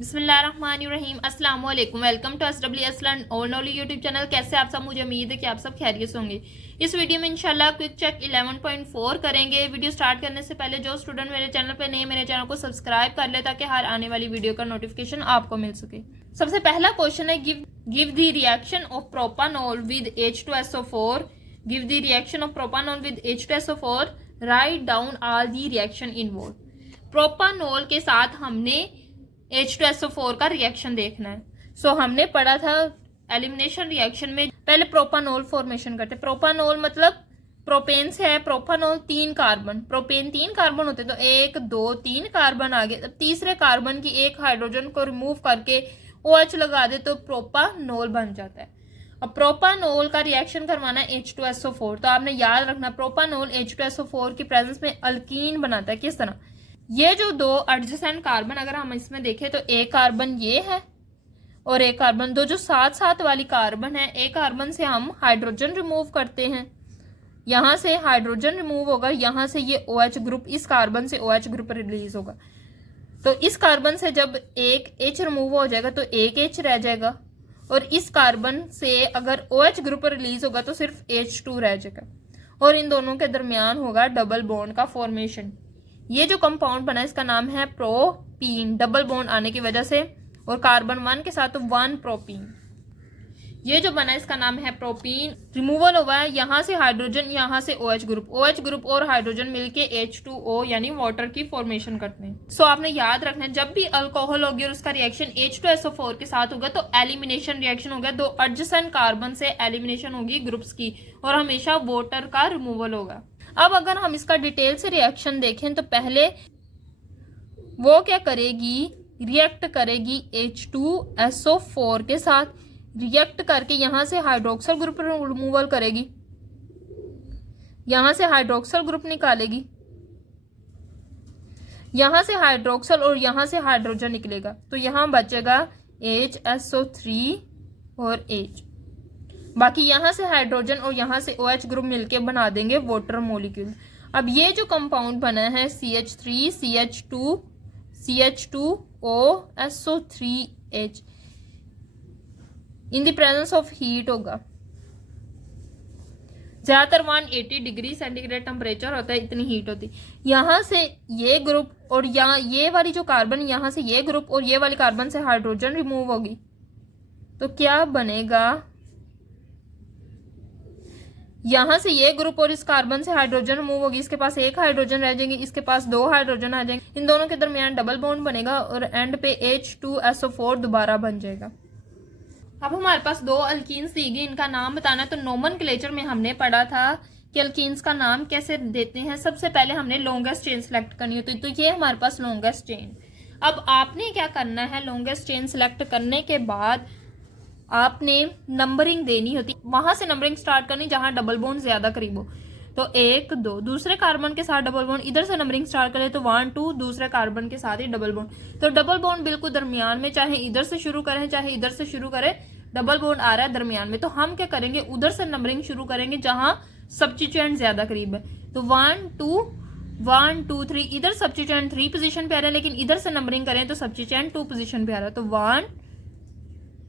बिस्मिल्लाहिर्रहमानिर्रहीम अस्सलाम वालेकुम। Welcome to SWS learn all knowledge YouTube channel. कैसे आप सब? मुझे उम्मीद है कि आप सब खैरियत से होंगे। इस वीडियो में इंशाल्लाह क्विक चेक 11.4 करेंगे। वीडियो स्टार्ट करने से पहले जो स्टूडेंट मेरे चैनल पे नए, मेरे चैनल को सब्सक्राइब कर ले ताकि हर आने वाली वीडियो का नोटिफिकेशन आपको मिल सके। सबसे पहला क्वेश्चन है give the reaction of propanol with H2SO4। Give the reaction of propanol with H2SO4। Write down all the reaction involve. Propanol के साथ हमने H2SO4 का रिएक्शन देखना है। सो हमने पढ़ा था एलिमिनेशन रिएक्शन में पहले प्रोपानोल फॉर्मेशन करते। प्रोपानोल मतलब प्रोपेन से है, प्रोपानोल 3 कार्बन, प्रोपेन 3 कार्बन होते तो 1 2 3 कार्बन आ गए। तीसरे कार्बन की एक हाइड्रोजन को रिमूव करके OH लगा दे तो प्रोपानोल बन जाता है। अब प्रोपानोल का रिएक्शन करवाना है H2SO4, तो आपने याद रखना प्रोपानोल H2SO4 की प्रेजेंस में अल्कीन बनाता है। किस तरह? ये जो दो एडजेसेंट कार्बन अगर हम इसमें देखें तो एक कार्बन ये है और एक कार्बन, दो जो साथ साथ वाली कार्बन है, एक कार्बन से हम हाइड्रोजन रिमूव करते हैं, यहां से हाइड्रोजन रिमूव होगा, यहां से ये OH ग्रुप, इस कार्बन से OH ग्रुप रिलीज होगा। तो इस कार्बन से जब एक H रिमूव हो जाएगा तो एक H रह जाएगा और इस कार्बन से अगर OH ग्रुप रिलीज होगा तो सिर्फ H2 रह जाएगा और इन दोनों के दरमियान होगा डबल बॉन्ड का फॉर्मेशन। ये जो कंपाउंड बना है इसका नाम है प्रोपीन, डबल बॉन्ड आने की वजह से, और कार्बन 1 के साथ 1 प्रोपीन। ये जो बना है इसका नाम है प्रोपीन। रिमूवल हुआ है यहाँ से हाइड्रोजन, यहाँ से OH ग्रुप, OH ग्रुप और हाइड्रोजन मिलके H2O यानी वाटर की फॉर्मेशन करते हैं। सो आपने याद रखना है जब भी अल्कोहल होगी और उसका रिएक्शन H2SO4 के साथ होगा तो एलिमिनेशन रिएक्शन होगा, दो एडजेसेंट कार्बन से एलिमिनेशन होगी ग्रुप्स की और हमेशा वाटर का रिमूवल होगा। अब अगर हम इसका डिटेल से रिएक्शन देखें तो पहले वो क्या करेगी, रिएक्ट करेगी H2SO4 के साथ, रिएक्ट करके यहां से हाइड्रोक्सल ग्रुप रिमूवल करेगी, यहां से हाइड्रोक्सल ग्रुप निकालेगी, यहां से हाइड्रोक्सल और यहां से हाइड्रोजन निकलेगा तो यहां बचेगा HSO3 और H। बाकी यहाँ से हाइड्रोजन और यहाँ से OH ग्रुप मिलके बना देंगे वाटर मॉलिक्यूल। अब ये जो कंपाउंड बना है CH3 CH2 CH2O SO3H in the presence of heat होगा। ज्यादातर 180 डिग्री सेंटीग्रेड टेम्परेचर होता है, इतनी हीट होती। यहाँ से ये ग्रुप और यहाँ ये वाली जो कार्बन, यहाँ से ये ग्रुप और ये वाली कार्बन से हाइड्रोजन रिमूव होगी तो क्या बनेगा, यहां से ये ग्रुप और इस कार्बन से हाइड्रोजन रिमूव होगी, इसके पास एक हाइड्रोजन रह जाएंगे, इसके पास 2 हाइड्रोजन आ जाएंगे, इन दोनों के दरमियान डबल बॉन्ड बनेगा और एंड पे H2SO4 दोबारा बन जाएगा। अब हमारे पास 2 अल्कीन्स दी गई, इनका नाम बताना है। तो नोमेनक्लेचर में हमने पढ़ा था कि अल्कीन्स का नाम कैसे देते हैं। सबसे पहले हमने लॉन्गेस्ट चेन सिलेक्ट करनी होती है, तो ये हमारे पास लॉन्गेस्ट चेन। अब आपने क्या करना है, लॉन्गेस्ट चेन सिलेक्ट करने के बाद आपने नंबरिंग देनी होती, वहां से नंबरिंग स्टार्ट करनी जहां डबल बॉन्ड ज्यादा करीब हो। तो 1 2 दूसरे कार्बन के साथ डबल बॉन्ड, इधर से नंबरिंग स्टार्ट करें तो 1 2 दूसरे कार्बन के साथ ही डबल बॉन्ड। तो डबल बॉन्ड बिल्कुल दरमियान में, चाहे इधर से शुरू करें चाहे इधर से शुरू करें, डबल बॉन्ड आ रहा है दरमियान में। तो हम क्या करेंगे, उधर से नंबरिंग शुरू करेंगे जहां सब्स्टिट्यूएंट ज्यादा करीब है। तो 1 2 3, इधर सब्स्टिट्यूएंट 3 पोजीशन पे आ रहा है, लेकिन इधर से नंबरिंग करें तो सब्स्टिट्यूएंट 2 पोजीशन पे आ रहा है। तो 1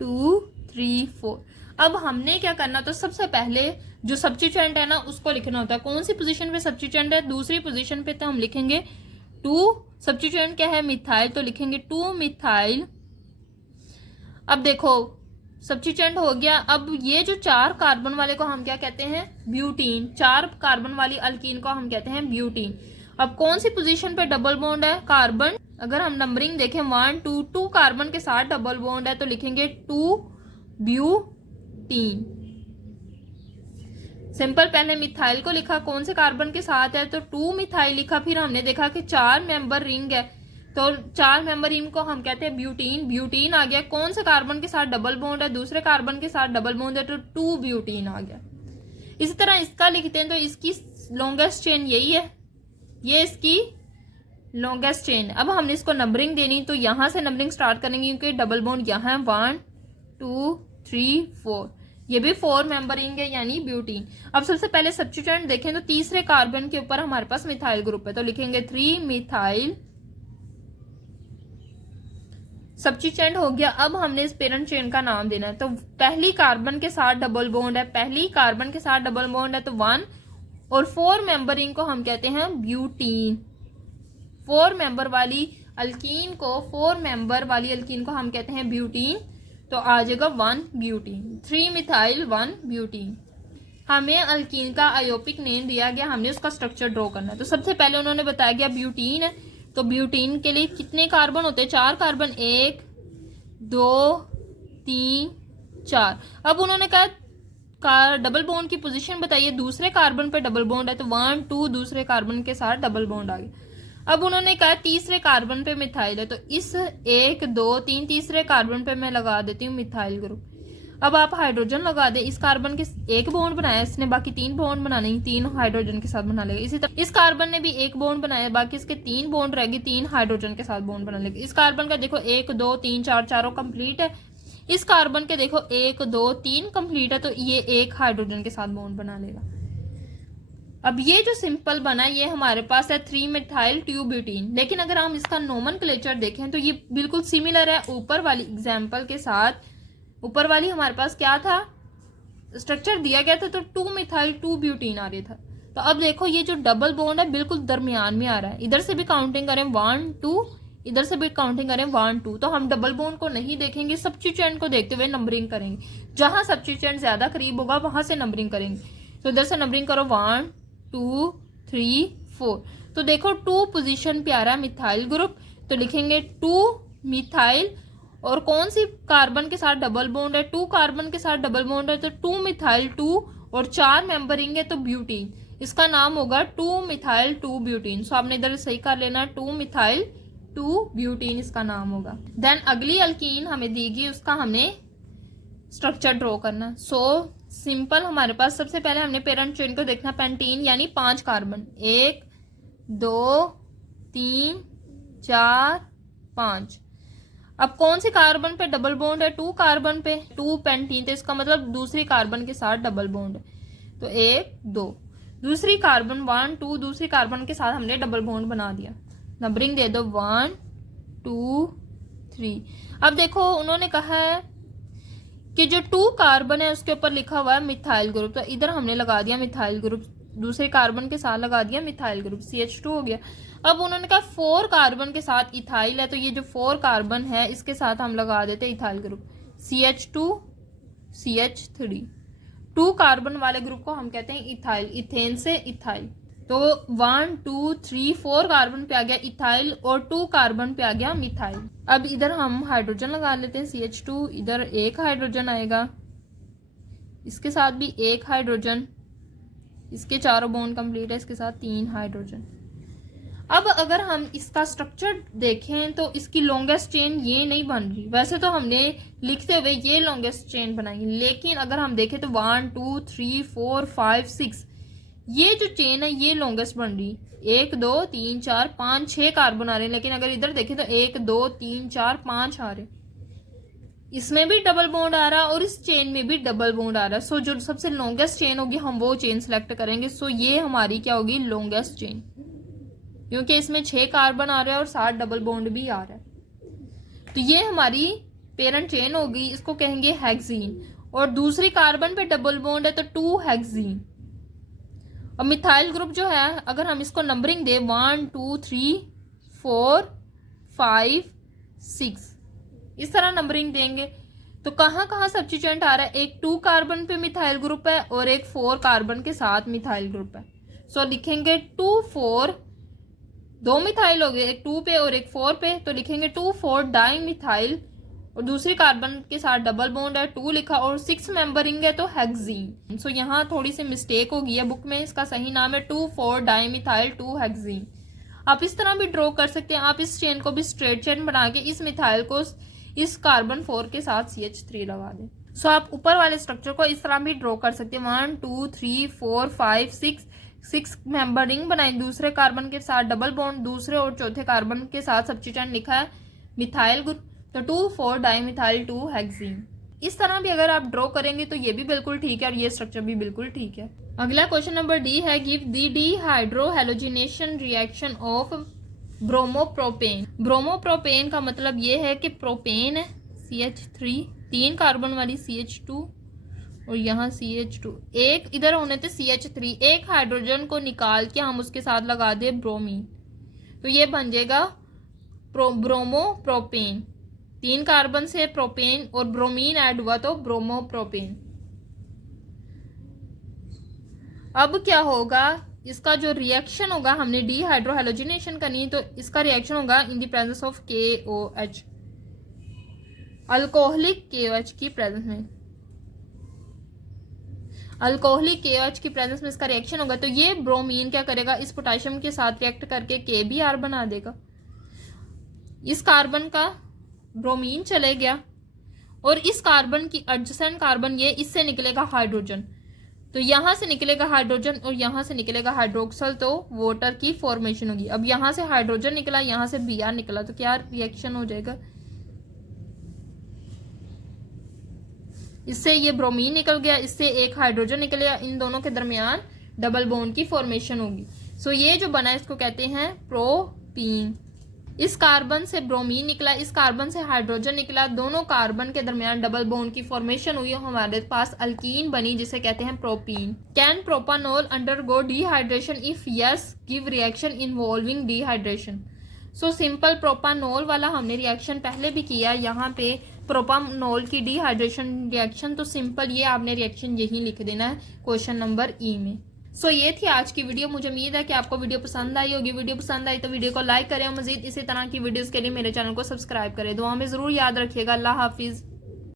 2 3 4। अब हमने क्या करना, तो सबसे पहले जो सब्स्टिट्यूएंट है ना उसको लिखना होता है। कौन सी पोजीशन पे सब्स्टिट्यूएंट है, दूसरी पोजीशन पे, तो हम लिखेंगे 2। सब्स्टिट्यूएंट क्या है, मिथाइल, तो लिखेंगे 2 मिथाइल। अब देखो सब्स्टिट्यूएंट हो गया। अब ये जो 4 कार्बन वाले को हम क्या कहते हैं, ब्यूटीन। 4 कार्बन वाली अल्कीन को हम कहते हैं ब्यूटीन। अब कौन सी पोजीशन पे डबल बॉन्ड है, कार्बन, अगर हम नंबरिंग देखें 1 2 कार्बन के साथ डबल बॉन्ड है तो लिखेंगे 2 ब्यूटीन। सिंपल, पहले मिथाइल को लिखा, कौन से कार्बन के साथ है तो 2 मिथाइल लिखा, फिर हमने देखा कि 4 मेंबर रिंग है तो 4 मेंबर रिंग को हम कहते हैं ब्यूटीन। ब्यूटीन आ गया, कौन से कार्बन के साथ डबल बॉन्ड है, दूसरे कार्बन के साथ डबल बॉन्ड है तो 2 ब्यूटीन आ गया। इसी तरह इसका लिखते हैं तो इसकी लॉन्गेस्ट चेन यही है, ये इसकी लॉन्गेस्ट चेन। अब हमने इसको नंबरिंग देनी, तो यहां से नंबरिंग स्टार्ट करेंगे क्योंकि डबल बॉन्ड यहाँ है 1 2 3 4, ये भी 4 मेंबरिंग है यानी ब्यूटीन। अब सबसे पहले सब्स्टिट्यूएंट देखें तो तीसरे कार्बन के ऊपर हमारे पास मिथाइल ग्रुप है तो लिखेंगे 3 मिथाइल सब्स्टिट्यूएंट हो गया। अब हमने इस पेरेंट चेन का नाम देना है। तो पहली कार्बन के साथ डबल बॉन्ड है, पहली कार्बन के साथ डबल बॉन्ड है तो 1, और 4 मेंबर रिंग को हम कहते हैं ब्यूटीन। 4 मेंबर वाली अल्कीन को हम कहते हैं ब्यूटीन। तो आ जाएगा 1 ब्यूटीन, 3 मिथाइल 1 ब्यूटीन। हमें अल्कीन का आयोपिक नेम दिया गया, हमने उसका स्ट्रक्चर ड्रॉ करना है। तो सबसे पहले उन्होंने बताया गया ब्यूटीन है, तो ब्यूटीन के लिए कितने कार्बन होते हैं? 4 कार्बन, 1 2 3 4। अब उन्होंने कहा डबल बॉन्ड की पोजीशन बताइए, दूसरे कार्बन पे डबल बॉन्ड है तो 1 2 दूसरे कार्बन के साथ डबल बॉन्ड आ गया। अब उन्होंने कहा तीसरे कार्बन पे मिथाइल है, तो इस 1 2 3 तीसरे कार्बन पे मैं लगा देती हूँ मिथाइल ग्रुप। अब आप हाइड्रोजन लगा दे, इस कार्बन के 1 बॉन्ड बनाया, इसने बाकी 3 बॉन्ड बनाने, 3 हाइड्रोजन के साथ बना लेगा। इसी तरह इस कार्बन ने भी 1 बॉन्ड बनाया, बाकी इसके 3 बॉन्ड रहेगी, 3 हाइड्रोजन के साथ बॉन्ड बना लेगा। इस कार्बन का देखो 1 2 3 4 चारों कंप्लीट है। इस कार्बन के देखो 1 2 3 कंप्लीट है, तो ये 1 हाइड्रोजन के साथ बॉन्ड बना लेगा। अब ये जो सिंपल बना ये हमारे पास है 3 मिथाइल ट्यूब्यूटीन। लेकिन अगर हम इसका नोमेनक्लेचर देखें तो ये बिल्कुल सिमिलर है ऊपर वाली एग्जाम्पल के साथ। ऊपर वाली हमारे पास क्या था, स्ट्रक्चर दिया गया था, तो 2 मिथाइल 2 ब्यूटीन आ रहा था। तो अब देखो ये जो डबल बॉन्ड है बिल्कुल दरमियान में आ रहा है। इधर से भी काउंटिंग करें 1 2, इधर से भी काउंटिंग करें 1 2, तो हम डबल बॉन्ड को नहीं देखेंगे, सब्स्टिट्यूएंट को देखते हुए नंबरिंग करेंगे। जहां सब्स्टिट्यूएंट ज्यादा करीब होगा वहां से नंबरिंग करेंगे। तो इधर से नंबरिंग करो 1 2 3 4। तो देखो 2 पोजीशन पे आ रहा है मिथाइल ग्रुप, तो लिखेंगे 2 मिथाइल, और कौन सी कार्बन के साथ डबल बॉन्ड है? 2 कार्बन के साथ डबल बॉन्ड है, तो 2 मिथाइल 2, और 4 मेंबरिंग है तो ब्यूटीन। इसका नाम होगा 2 मिथाइल 2 ब्यूटीन। सो आपने इधर सही कर लेना, 2 मिथाइल 2 ब्यूटीन इसका नाम होगा। देन अगली अल्कीन हमें दी गई, उसका हमने स्ट्रक्चर ड्रॉ करना। सो सिंपल हमारे पास सबसे पहले हमने पेरेंट चेन को देखना, पेंटीन यानी 5 कार्बन, 1 2 3 4 5। अब कौन सी कार्बन पे डबल बॉन्ड है? 2 कार्बन पे, 2 पेंटीन, तो इसका मतलब दूसरी कार्बन के साथ डबल बॉन्ड है, तो 1 2। दूसरी कार्बन 1 2 दूसरी कार्बन के साथ हमने डबल बॉन्ड बना दिया। नंबरिंग दे दो 1 2 3। अब देखो उन्होंने कहा है कि जो 2 कार्बन है उसके ऊपर लिखा हुआ है मिथाइल ग्रुप, तो इधर हमने लगा दिया मिथाइल ग्रुप, दूसरे कार्बन के साथ लगा दिया मिथाइल ग्रुप, CH2 हो गया। अब उन्होंने कहा 4 कार्बन के साथ इथाइल है, तो ये जो 4 कार्बन है इसके साथ हम लगा देते ethyl group, CH2 CH3। 2 carbon वाले ग्रुप को हम कहते हैं इथाइल, इथेन से इथाइल। तो 1 2 3 4 कार्बन पे आ गया इथाइल, और 2 कार्बन पे आ गया मिथाइल। अब इधर हम हाइड्रोजन लगा लेते हैं, CH2, इधर 1 हाइड्रोजन आएगा, इसके साथ भी 1 हाइड्रोजन, इसके चारों बॉन्ड कंप्लीट है, इसके साथ 3 हाइड्रोजन। अब अगर हम इसका स्ट्रक्चर देखें तो इसकी लॉन्गेस्ट चेन ये नहीं बन रही। वैसे तो हमने लिखते हुए ये लॉन्गेस्ट चेन बनाई, लेकिन अगर हम देखें तो 1 2 3 4 5 6 ये जो चेन है ये लॉन्गेस्ट बन रही। 1 2 3 4 5 6 कार्बन आ रहे हैं, लेकिन अगर इधर देखें तो 1 2 3 4 5 आ रहे। इसमें भी डबल बॉन्ड आ रहा है और इस चेन में भी डबल बॉन्ड आ रहा है। सो जो सबसे लॉन्गेस्ट चेन होगी हम वो चेन सेलेक्ट करेंगे। सो ये हमारी क्या होगी, लॉन्गेस्ट चेन, क्योंकि इसमें 6 कार्बन आ रहे हैं और 7 डबल बॉन्ड भी आ रहा है। तो ये हमारी पेरेंट चेन होगी, इसको कहेंगे हेक्सीन। और दूसरी कार्बन पे डबल बॉन्ड है तो 2 हेक्सीन। और मिथाइल ग्रुप जो है अगर हम इसको नंबरिंग दे 1 2 3 4 5 6 इस तरह नंबरिंग देंगे तो कहाँ कहाँ सब्स्टिट्यूएंट आ रहा है। एक 2 कार्बन पे मिथाइल ग्रुप है और एक 4 कार्बन के साथ मिथाइल ग्रुप है। सो लिखेंगे 2 4, 2 मिथाइल हो गए, एक 2 पे और एक 4 पे, तो लिखेंगे 2 4 डाई मिथाइल, और दूसरी कार्बन के साथ डबल बॉन्ड है 2 लिखा, और 6 मेंबरिंग है तो हेक्सीन। सो यहाँ थोड़ी सी मिस्टेक हो गई है बुक में, इसका सही नाम है 2 4 डाई मिथाइल 2 हेक्सीन। आप इस तरह भी ड्रॉ कर सकते हैं। आप इस चेन को भी स्ट्रेट चेन बना के इस मिथाइल को इस कार्बन 4 के साथ CH3 लगा दें। सो आप ऊपर वाले स्ट्रक्चर को इस तरह भी ड्रॉ कर सकते हैं। 1 2 3 4 5 6 मेंबर रिंग बनाई, दूसरे कार्बन के साथ डबल बॉन्ड, दूसरे और चौथे कार्बन के साथ सब्स्टिट्यूएंट लिखा है मिथाइल ग्रुप, तो 2 4 डाईमिथाइल 2 हेक्सीन। इस तरह भी अगर आप ड्रॉ करेंगे तो ये भी बिल्कुल ठीक है और ये स्ट्रक्चर भी बिल्कुल ठीक है। अगला क्वेश्चन नंबर डी है, give the dehydro halogenation reaction of bromopropane. Bromopropane का मतलब ये है कि प्रोपेन है CH3, 3 कार्बन वाली CH2 और यहाँ CH2, एक इधर होने थे CH3, एक हाइड्रोजन को निकाल के हम उसके साथ लगा दे ब्रोमीन, तो ये बन जाएगा ब्रोमोप्रोपेन। 3 कार्बन से प्रोपेन और ब्रोमीन ऐड हुआ तो ब्रोमोप्रोपेन। अब क्या होगा, इसका जो रिएक्शन होगा, हमने डीहाइड्रोहेलोजिनेशन करनी, तो इसका रिएक्शन होगा in the presence of KOH, alcoholic KOH की प्रेजेंस में। अल्कोहलिक KOH की प्रेजेंस में इसका रिएक्शन होगा, तो ये ब्रोमीन क्या करेगा, इस पोटेशियम के साथ रिएक्ट करके KBr बना देगा। इस कार्बन का ब्रोमीन चले गया और इस कार्बन की एडजेसेंट कार्बन, ये इससे निकलेगा हाइड्रोजन, तो यहां से निकलेगा हाइड्रोजन और यहां से निकलेगा हाइड्रोक्सल, तो वाटर की फॉर्मेशन होगी। अब यहां से हाइड्रोजन निकला, यहां से Br निकला, तो क्या रिएक्शन हो जाएगा, इससे ये ब्रोमीन निकल गया, इससे एक हाइड्रोजन निकल गया, इन दोनों के दरमियान डबल बॉन्ड की फॉर्मेशन होगी। सो ये जो बना है इसको कहते हैं प्रोपीन। इस कार्बन से ब्रोमीन निकला, इस कार्बन से हाइड्रोजन निकला, दोनों कार्बन के दरमियान डबल बॉन्ड की फॉर्मेशन हुई, हमारे पास अल्कीन बनी जिसे कहते हैं propene. Can propanol undergo dehydration, if yes give reaction involving dehydration. So simple propanol वाला हमने रिएक्शन पहले भी किया, यहाँ पे प्रोपानोल की डिहाइड्रेशन रिएक्शन, तो सिंपल ये आपने रिएक्शन यही लिख देना है क्वेश्चन नंबर ई में। सो ये थी आज की वीडियो। मुझे उम्मीद है कि आपको वीडियो पसंद आई होगी। वीडियो पसंद आई तो वीडियो को लाइक करें और मजीद इसी तरह की वीडियोस के लिए मेरे चैनल को सब्सक्राइब करें। दुआ में ज़रूर याद रखिएगा। अल्लाह हाफिज़।